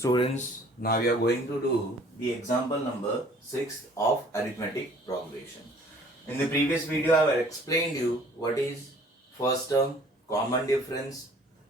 Students, now we are going to do the example number 6 of arithmetic progression. In the previous video, I have explained you what is first term, common difference,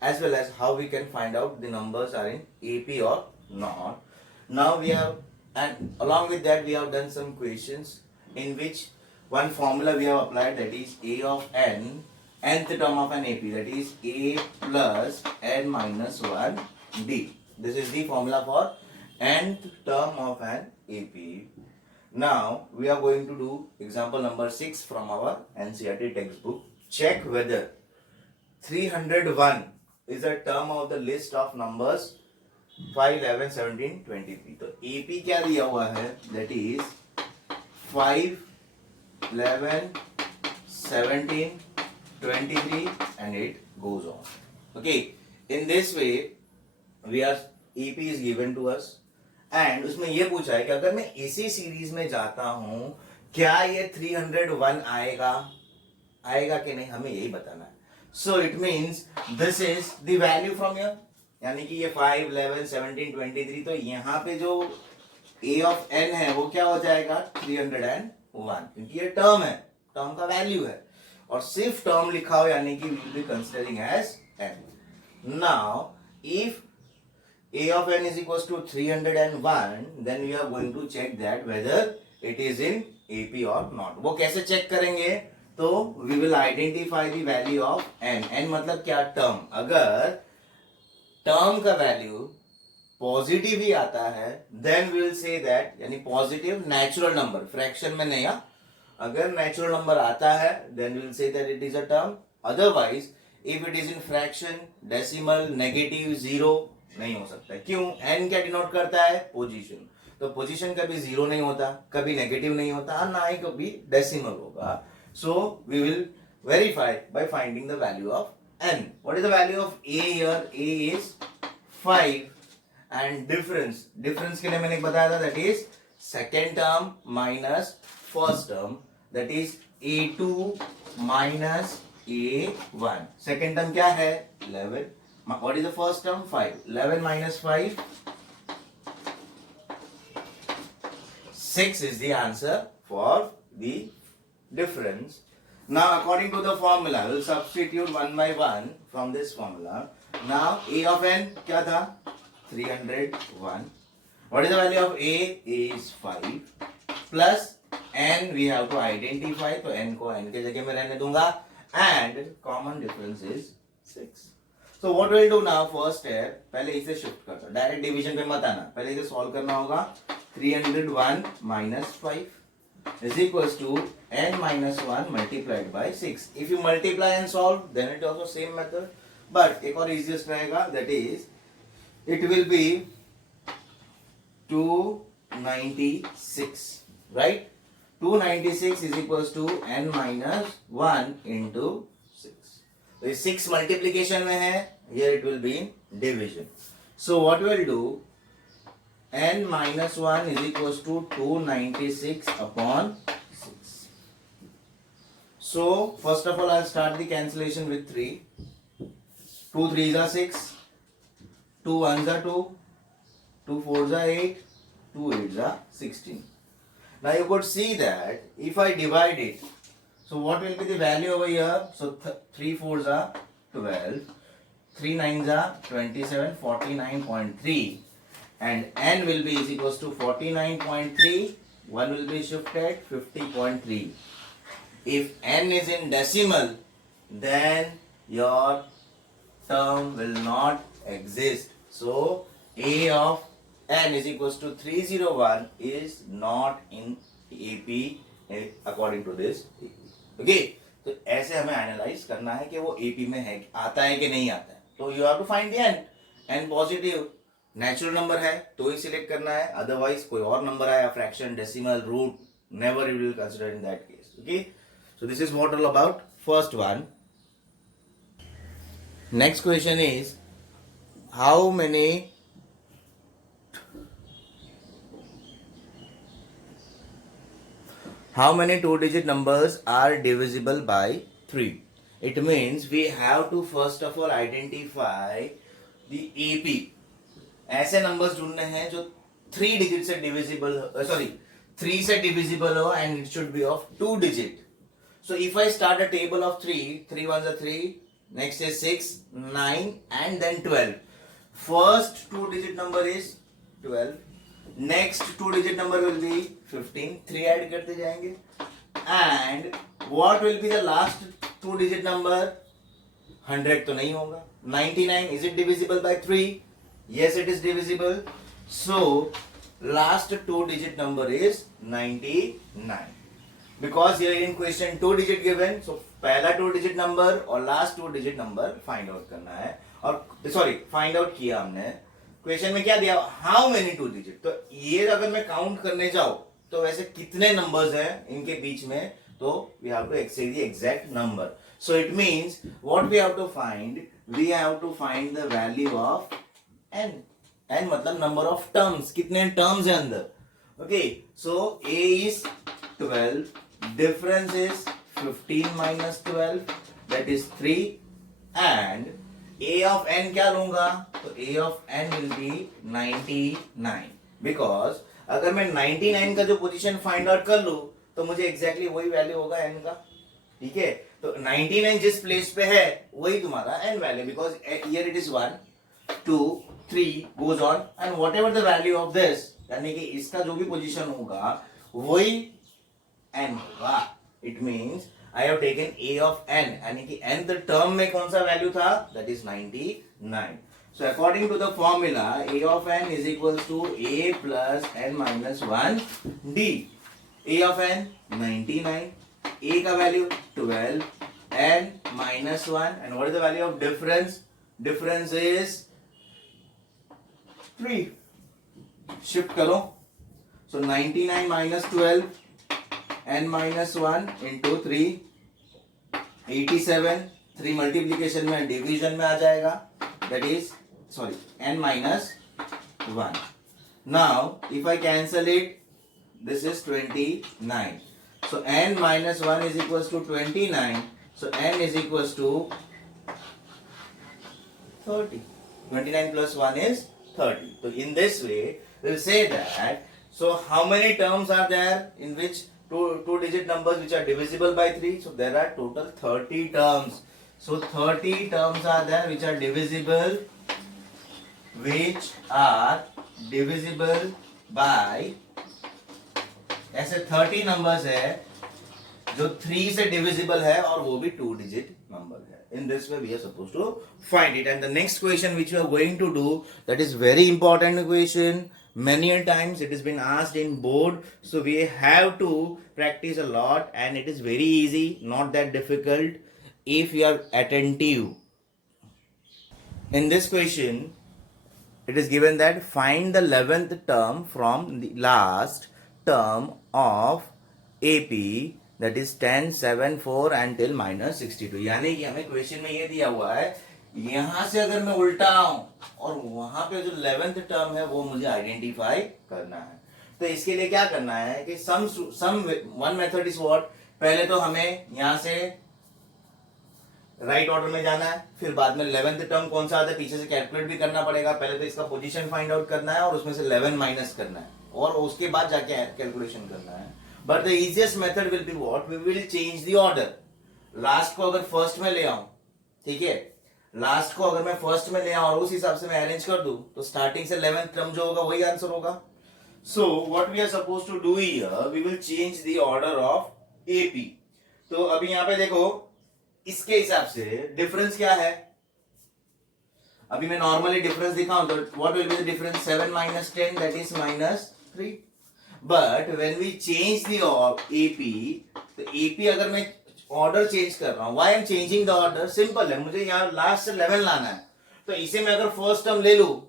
as well as how we can find out the numbers are in AP or not. Now we have, and along with that, we have done some questions in which one formula we have applied, that is A of n, nth term of an AP, that is A plus n minus 1 D. This is the formula for nth term of an AP. Now we are going to do example number 6 from our NCERT textbook. Check whether 301 is a term of the list of numbers 5, 11, 17, 23. तो AP क्या दिया हुआ है? That is 5, 11, 17, 23 and it goes on. Okay, in this way we are AP is given to us and उसमें ये पूछा है कि अगर मैं इसी सीरीज में जाता हूं क्या ये 301 आएगा कि नहीं, हमें यही बताना है. So it means this is the value from here, यानी कि ये 5, 11, 17, 23, तो यहाँ पे जो A ऑफ n है वो क्या हो जाएगा 301, क्योंकि ये टर्म है, टर्म का वैल्यू है और सिर्फ टर्म लिखा हो यानी कि will be considering as n. Now if A of n is equals to 301, then we are going to check that whether it is in AP or not. वो कैसे चेक करेंगे? तो we will identify the value of n. n मतलब क्या? Term. अगर term का value positive ही आता है then we will say that, यानी पॉजिटिव नेचुरल नंबर, फ्रैक्शन में नहीं. अगर नेचुरल नंबर आता है then we will say that it is a term. Otherwise if it is in fraction, decimal, negative, zero नहीं हो सकता. क्यों? n क्या डिनोट करता है? पोजीशन. तो पोजीशन कभी जीरो नहीं होता, कभी नेगेटिव नहीं होता और ना ही कभी डेसिमल होगा. So we will verify by finding the value of n. What is the value of a here? a इज 5 एंड डिफरेंस के लिए मैंने बताया था, that is second term minus first term, that is a2 minus a1. Second term क्या है? 11. What is the first term? 5. 11 minus 5, 6 is the answer for the difference. Now according to the formula, we will substitute one by one from this formula. Now A of n क्या था? 301. What is the value of A? A is 5 plus n we have to identify, तो n को n के जगह में रहने दूंगा and common difference is 6. So what we'll do now first है, पहले इसे शिफ्ट करता हूँ, डायरेक्ट डिवीजन पे मत आना, पहले इसे सॉल्व करना होगा. 301 minus 5 is equals to n minus 1 multiplied by 6. If you multiply and solve then it also same method, but एक और easiest रहेगा, that is it will be 296, right? 296 is equals to n minus 1 into 6. तो ये 6 multiplication में है, here it will be in division. So what we will do, n minus 1 is equals to 296 upon 6. So first of all I'll start the cancellation with 3. 2 3s are 6, 2 1s are 2, 2 4s are 8, 2 8s are 16. Now you could see that if I divide it, so what will be the value over here? So 3 4s are 12, 3 9s are 27, 49.3, and n will be is equals to 49.3, 1 will be shifted, 50.3. If n is in decimal, then your term will not exist. So A of n is equals to 301 is not in AP according to this. Okay, तो ऐसे हमें analyse करना है कि वो AP में है, आता है कि नहीं आता है. तो you have to find the N. N positive natural number है तो ही सिलेक्ट करना है, अदरवाइज कोई और नंबर आया, fraction, decimal, root, never you will consider in that case. Okay, so this is what all about first one. Next question is how many two-digit numbers are divisible by 3? It means we have to first of all identify the AP. ऐसे numbers ढूंढने हैं जो 3 digit से divisible, sorry 3 से divisible हो and it should be of 2 digit. So if I start a table of 3, 3 ones are 3, next is 6, 9 and then 12. First 2 digit number is 12. Next 2 digit number will be 15. 3 add करते जाएंगे. And what will be the last 2 digit number? 100 तो नहीं होगा. 99, is it divisible by 3? Yes, it is divisible. So last 2 digit number is 99. Because here in question 2 digit given, so पहला 2 digit number और last 2 digit number find out करना है. और sorry find out किया हमने. क्वेश्चन में क्या दिया, how many 2 digit. तो ये अगर मैं काउंट करने जाऊं तो वैसे कितने नंबर्स हैं इनके बीच में, तो we have to say the exact number. So it means what we have to find, we have to find the value of n. n मतलब number of terms, कितने terms है अंदर. Okay, so a is 12. Difference is 15 minus 12, that is 3, and a of n क्या लूंगा, तो a of n will be 99. Because अगर मैं 99 का जो पोजीशन फाइंड आउट कर लूं तो मुझे एग्जैक्टली वही वैल्यू होगा n का. ठीक है, तो 99 जिस प्लेस पे है वही तुम्हारा n value, because here it is 1 2 3 goes on and what ever the value of this, यानी कि इसका जो भी पोजीशन होगा वही n होगा. It means I have taken a of n, यानी कि nth टर्म में कौन सा वैल्यू था, that is 99. So according to the formula, a of n is equals to a plus n minus 1 d. a of n 99, a का value 12, n minus 1, and what is the value of difference? Difference is 3. Shift करो. So 99 minus 12, n minus 1 into 3, 87. 3 multiplication में division में आ जाएगा, that is sorry n minus 1. Now if I cancel it, this is 29. So n minus 1 is equals to 29. So n is equals to 30. 29 plus 1 is 30. So in this way we'll say that, so how many terms are there in which two digit numbers which are divisible by 3? So there are total 30 terms. So 30 terms are there which are divisible by, ऐसे 30 numbers है जो 3 से divisible है और वो भी 2 digit number है. In this way we are supposed to find it. And the next question which we are going to do, that is very important question. Many a times it has been asked in board, so we have to practice a lot, and it is very easy, not that difficult if you are attentive. In this question it is given that find the 11th term from the last term of AP, that is 10, 7, 4 until minus 62. यानी कि हमें question में ये दिया हुआ है, यहां से अगर मैं उल्टा आऊं और वहां पे जो 11th टर्म है वो मुझे आइडेंटिफाई करना है. तो इसके लिए क्या करना है कि सम वन मेथड इज व्हाट, पहले तो हमें यहां से राइट ऑर्डर में जाना है, फिर बाद में 11th टर्म कौन सा आता है पीछे से कैलकुलेट भी करना पड़ेगा. पहले तो इसका पोजीशन फाइंड आउट करना है और उसमें से 11 माइनस करना है और उसके बाद जाके कैलकुलेशन करना है. But the easiest method will be what, we will change the order. Last को अगर फर्स्ट में ले आऊं, ठीक है, लास्ट को अगर मैं फर्स्ट में ले आऊं और उस हिसाब से मैं अरेंज कर दूं तो स्टार्टिंग से 11th टर्म जो होगा वही आंसर होगा. So what we are suppose to do here, we will change the order of AP. तो अभी यहां पे देखो इसके हिसाब से डिफरेंस क्या है, अभी मैं नॉर्मली डिफरेंस दिखाऊं तो what will be the difference, 7 minus 10, that is minus 3. But when we change the AP, तो एपी अगर मैं ऑर्डर चेंज कर रहा हूं, why I am changing the order, simple है, मुझे यहाँ लास्ट से 11 लाना है. तो इसे मैं अगर फर्स्ट टर्म ले लूं,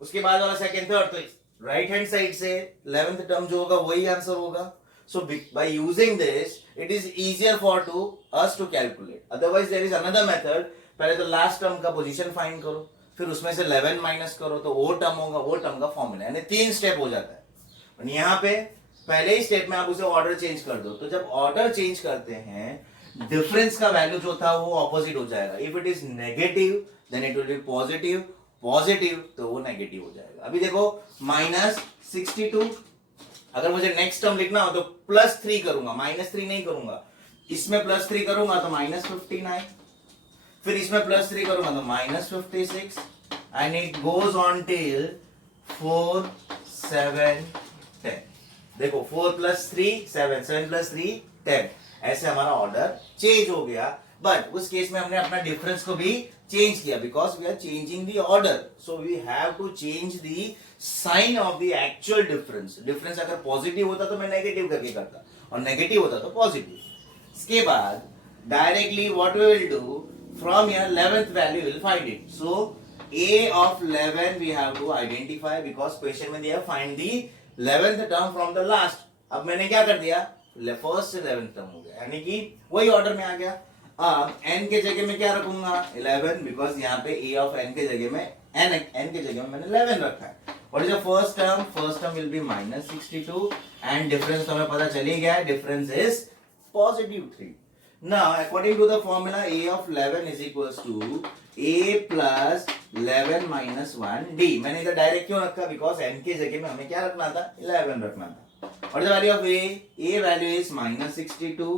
उसके बाद वाला सेकंड थर्ड, तो राइट हैंड साइड से 11th टर्म जो होगा वही आंसर होगा. So by using this it is easier for us to calculate. Otherwise there is another method, पहले तो लास्ट टर्म का पोजीशन फाइंड करो, फिर उसमें से 11 माइनस करो तो वो टर्म होगा, वो टर्म का फॉर्मूला, यानी 3 स्टेप हो जाता है. यहाँ पे पहले ही स्टेप में आप उसे ऑर्डर चेंज कर दो. तो जब ऑर्डर चेंज करते हैं डिफरेंस का वैल्यू जो था वो ऑपोजिट हो जाएगा. If it is negative then it will be positive, positive तो वो नेगेटिव हो जाएगा। अभी देखो -62, अगर मुझे नेक्स्ट टर्म लिखना हो तो +3 करूंगा, -3 नहीं करूंगा। इसमें +3 करूंगा तो -59, फिर इसमें +3 करूंगा तो -56 and it goes on till 4, 7, 10। देखो 4 + 3 7, 7 + 3 10, ऐसे हमारा ऑर्डर चेंज हो गया। बट उस केस में हमने अपना डिफरेंस को भी चेंज किया because we are changing the order, so we have to change the sign of the actual difference. Difference अगर पॉजिटिव होता तो मैं नेगेटिव करके करता और नेगेटिव होता तो पॉजिटिव। इसके बाद directly what we will do, from here 11th value will find it. So a of 11 we have to identify because question में दिया find the 11th term from the last। अब मैंने क्या कर दिया, फर्स्ट से 11th टर्म हो गया, यानी कि वही ऑर्डर में आ गया। अब n के जगह में क्या रखूंगा 11 बिकॉज यहाँ पे a of n के जगह में n के जगह में मैंने 11 रखा है। What is the first term, first term will B -62 and difference तो हमें पता चल ही गया है, difference is +3। Now, according to the formula, a of 11 is equals to a plus 11 minus 1 d। मैंने इधर डायरेक्ट क्यों रखा, बिकॉज n के जगह में हमें क्या रखना था, 11 रखना था। What is the value of a? A value is -62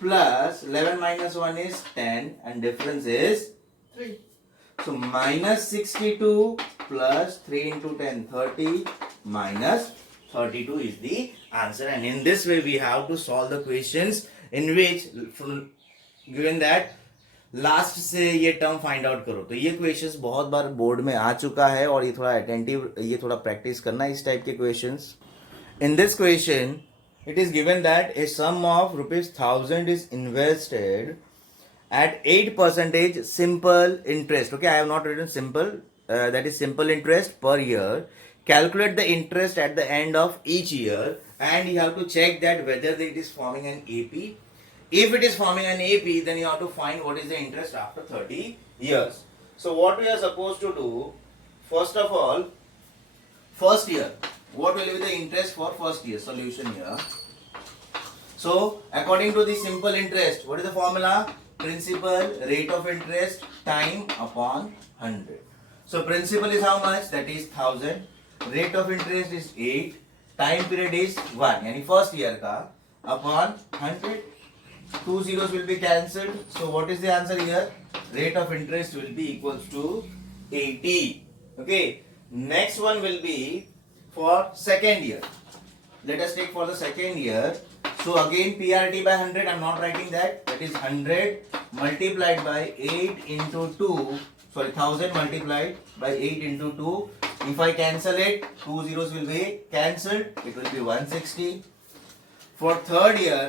plus 11 minus 1 is 10 and difference is 3. So -62 plus 3 into 10 30 minus 32 is the answer, and in this way we have to solve the questions in which given that last से ये term find out करो। तो ये questions बहुत बार board में आ चुका है और ये थोड़ा अटेंटिव, ये थोड़ा प्रैक्टिस करना है इस टाइप के questions. In this question it is given that a sum of ₹1000 is invested at 8% simple interest. Okay, I have not written simple, that is simple interest per year. Calculate the interest at the end of each year and you have to check that whether it is forming an AP. If it is forming an AP, then you have to find what is the interest after 30 years. So what we are supposed to do, first of all, first year, what will be the interest for first year? Solution here. So according to the simple interest, what is the formula? Principal rate of interest time upon 100. So principal is how much? That is 1000. Rate of interest is 8. Time period is 1. यानी first year का upon 100. 2 zeros will be cancelled. So what is the answer here? Rate of interest will be equals to 80. Okay. Next one will be for second year. Let us take for the second year. So again PRT by 100, I am not writing that. That is 100 multiplied by 8 into 2. Sorry, 1000 multiplied by 8 into 2. If I cancel it, 2 zeros will be cancelled. It will be 160. For third year,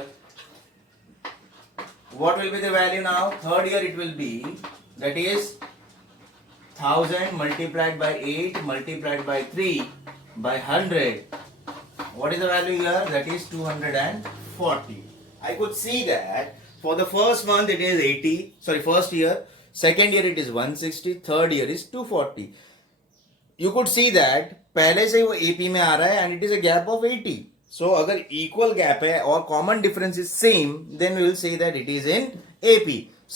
what will be the value now? Third year it will be, that is 1000 multiplied by 8 multiplied by 3 by 100. What is the value here? That is 240. I could see that for the first month it is 80, sorry, first year, second year it is 160, third year is 240. You could see that पहले से वो AP में आ रहा है and it is a gap of 80. So अगर equal gap है और common difference is same, then we will say that it is in AP.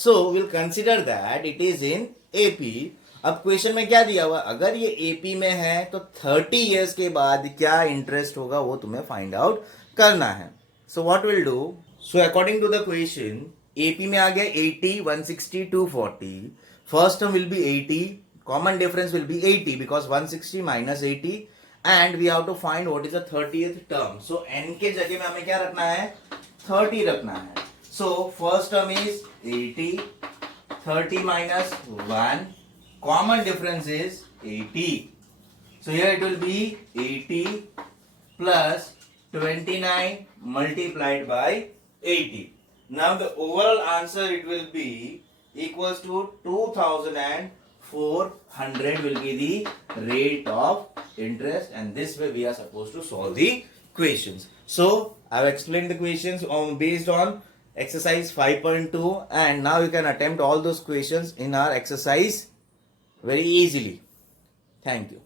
So we'll consider that it is in AP. अब question में क्या दिया हुआ, अगर ये एपी में है तो 30 इयर्स के बाद क्या इंटरेस्ट होगा वो तुम्हें फाइंड आउट करना है। So what will do, so according to the question AP में आ गया 80, 160, 240। First term will be 80, common difference will be 80 because 160 minus 80 and we have to find what is the 30th term. So N के जगह में हमें क्या रखना है, 30 रखना है। So first term is 80, 30 minus 1, common difference is 80. So here it will be 80 plus 29 multiplied by 80. Now the overall answer it will be equals to 2400 will be the rate of interest, and this way we are supposed to solve the questions. So I have explained the questions based on exercise 5.2 and now you can attempt all those questions in our exercise very easily. Thank you.